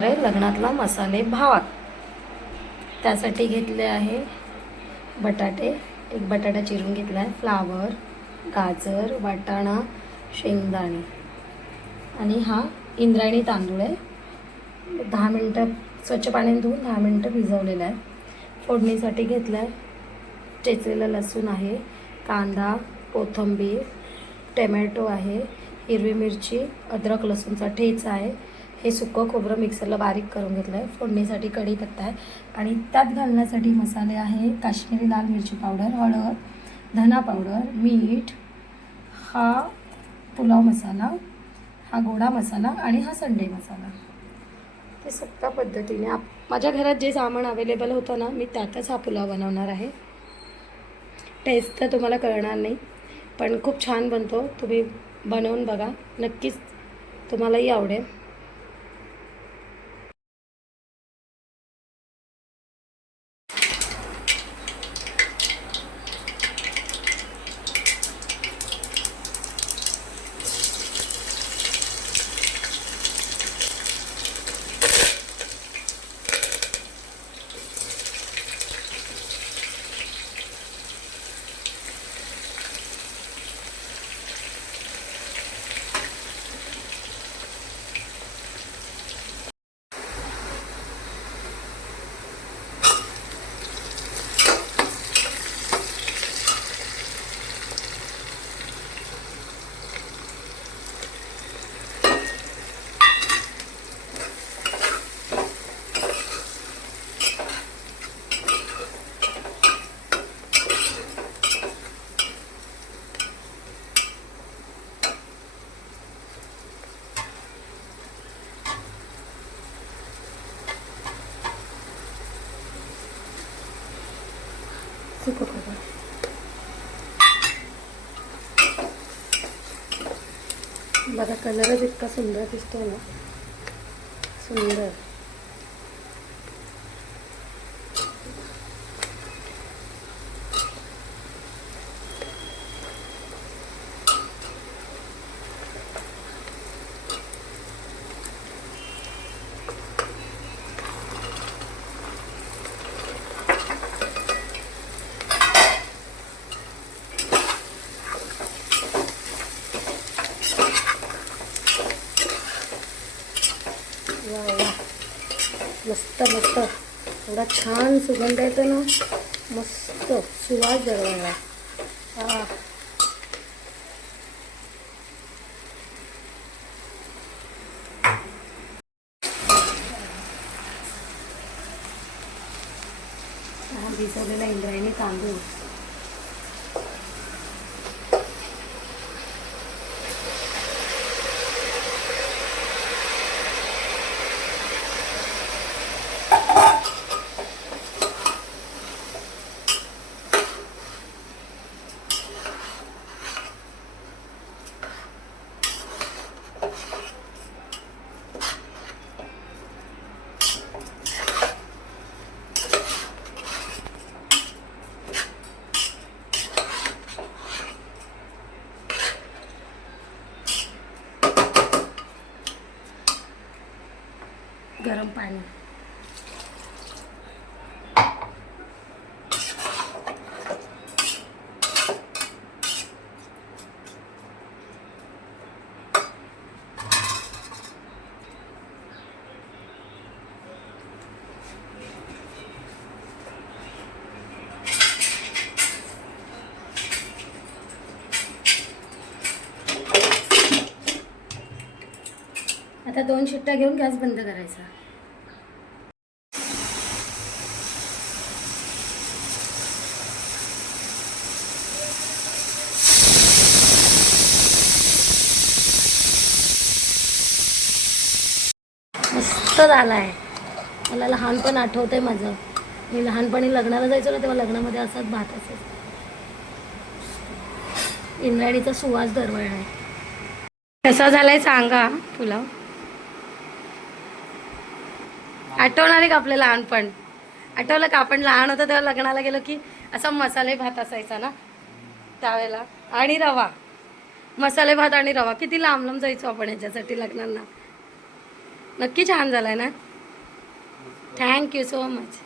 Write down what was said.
लग्नातला मसाले भात त्यासाठी घेतले आहे बटाटे, एक बटाटा चिरून घेतला आहे, फ्लावर, गाजर, वाटाणा, शेंगदाणे आणि हा इंद्रायणी तांदूळ आहे. 10 मिनटं स्वच्छ पाण्याने धुवून 10 मिनटं भिजवलेला आहे. फोडणीसाठी घेतला आहे चेचलेलं लसूण आहे, कांदा, कोथिंबीर, टोमॅटो आहे, हिरवी मिरची, अद्रक लसूणचा ठेचा आहे. हे सुकं खोबरं मिक्सरला बारीक करून घेतलं आहे. फोडणीसाठी कढीपत्ता आहे आणि त्यात घालण्यासाठी मसाले आहे काश्मीरी लाल मिरची पावडर, हळद, धना पावडर, मीठ, हा पुलाव मसाला, हा गोडा मसाला आणि हा संडे मसाला. ते सोप्या पद्धतीने माझ्या घरात जे सामान अवेलेबल होतं ना, मी त्यातच हा पुलाव बनवणार आहे. टेस्ट तर तुम्हाला कळणार नाही, पण खूप छान बनतो. तुम्ही बनवून बघा, नक्कीच तुम्हालाही आवडेल. बघा, कलरच इतका सुंदर दिसतो ना, सुंदर. वा वा, मस्त मस्त, एवढा छान सुगंध येतो ना, मस्त सुवास दरवळला. हा भिजवलेला इंद्रायणी तांदूळ. गरम पाणी. आता 2 शिट्ट्या घेऊन गॅस बंद करायचा. मस्त झाला आहे. मला लहानपण आठवतंय माझं. मी लहानपणी लग्नाला जायचो ना, तेव्हा लग्नामध्ये असाच भात असायचा. इंद्रायणीचा सुवास दरवळला आहे. कसा झालाय सांगा पुलाव? आठवणार आहे का आपलं लहानपण? आठवलं का आपण लहान होतो तेव्हा लग्नाला गेलो की असा मसाले भात असायचा ना त्यावेळेला, आणि रवा, मसाले भात आणि रवा. किती लांब लांब जायचो आपण याच्यासाठी लग्नांना. नक्की छान झालाय ना. Thank you so much.